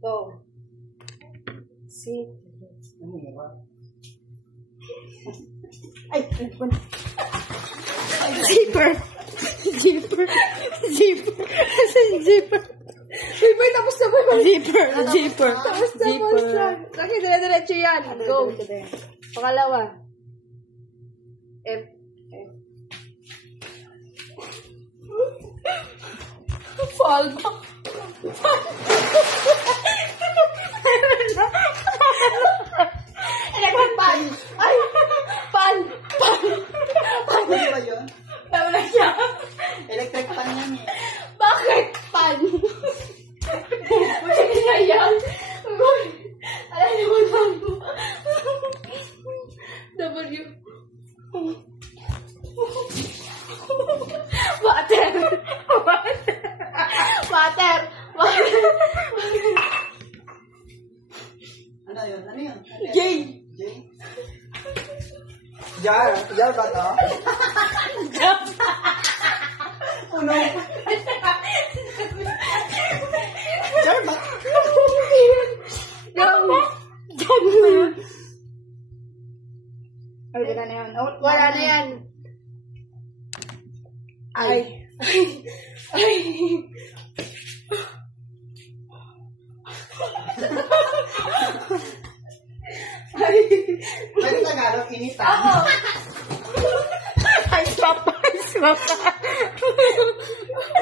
Go. See? Ay, nagpun. Zipper. Zipper. Zipper. Zipper. Zipper, tapos na ba? Zipper. Zipper. Tapos na. Kasi dire-diretso yan. Go. Pangalawa. F. Fall back. Pan. Ay! Pan! Pan! Ano ba yun? Tama na siya. Electric pan yan eh. Bakit pan? Sige na yan. Alay naman mo. W. Water. Water. Water. Ano yun? Ano yun? J. J? Jar? Jar ba to? Puno. Jar ba? Go. Ay, wala na yan. Wala na yan. Ay. Ay. Ano Tagalog? Initan? Ako. Ay, swap. Ay, swap.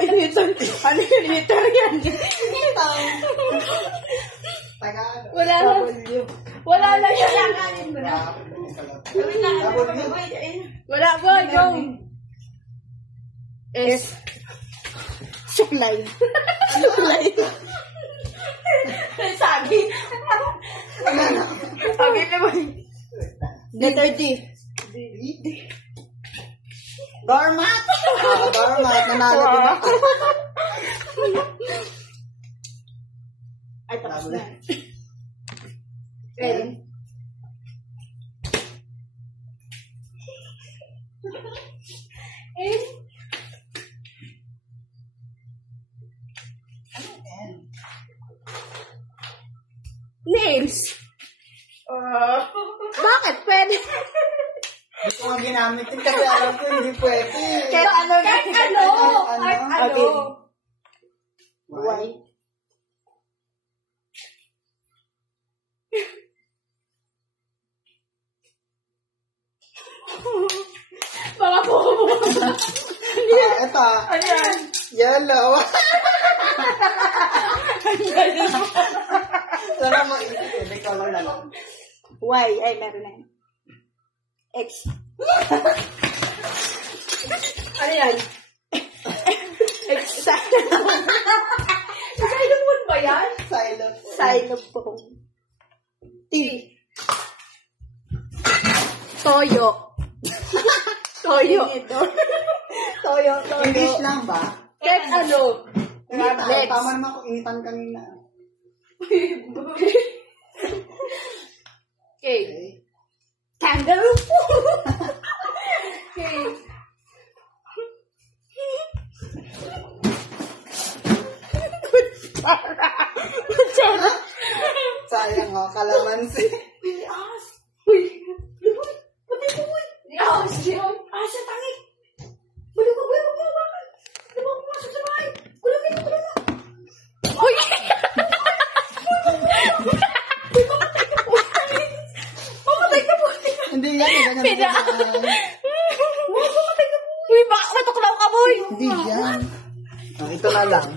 Initan. Ano yun? Initan yan. Initan. Tagalog. Wala na. Wala na yan. Wala ba? Go. S. Suklay. Suklay. Sagi. Sagi naman. Letter D. Doormat. Doormat. Nanalo din ako. Ay, tapos na. Ready? Eh? Names. Bakit? Pwede. Gusto nga ginamit yun kasi alam ko hindi pwede. Kahit ano. Kahit ano. Kahit ano. Why? Mga buko. Ito. Ano yan? Yellow. Sana mo hindi color na lang. Y. Ay, meron na yan. X. Ano yan? Xylophone. Xylophone ba yan? Xylophone. Xylophone. T. Toyo. Toyo. Toyo. English lang ba? Kahit ano. Initan. Tama naman ako initan kanina. Okay. Kangaroo. Okay. Kutsara. Sayang o, kalamansi. Bias. Uy. Pati ko, uy. Bias. Asa, tangi. Balo ka, balo ka. Bakit? Di ba pumasok sa bahay? Kulungin mo, kulungin mo. Uy. Uy, mamatay ka po. Mamatay ka po. Hindi yan. Pina. Mamatay ka po. Uy, matuklaw ka, boy. Hindi yan. Ito na lang.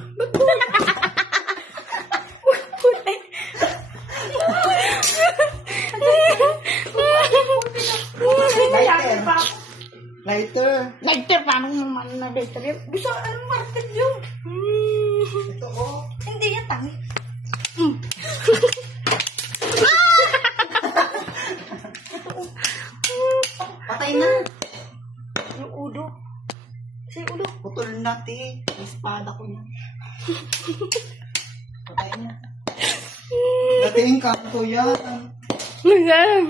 Lighter. Lighter, paano naman na lighter yun? Gusto, anong market yun? Ito o. Hindi yan, tangi. Patay na. Yung ulo. Kasi yung ulo. Putol na, te. May espada ko yan. Patay na. Dating kanto yan. Ang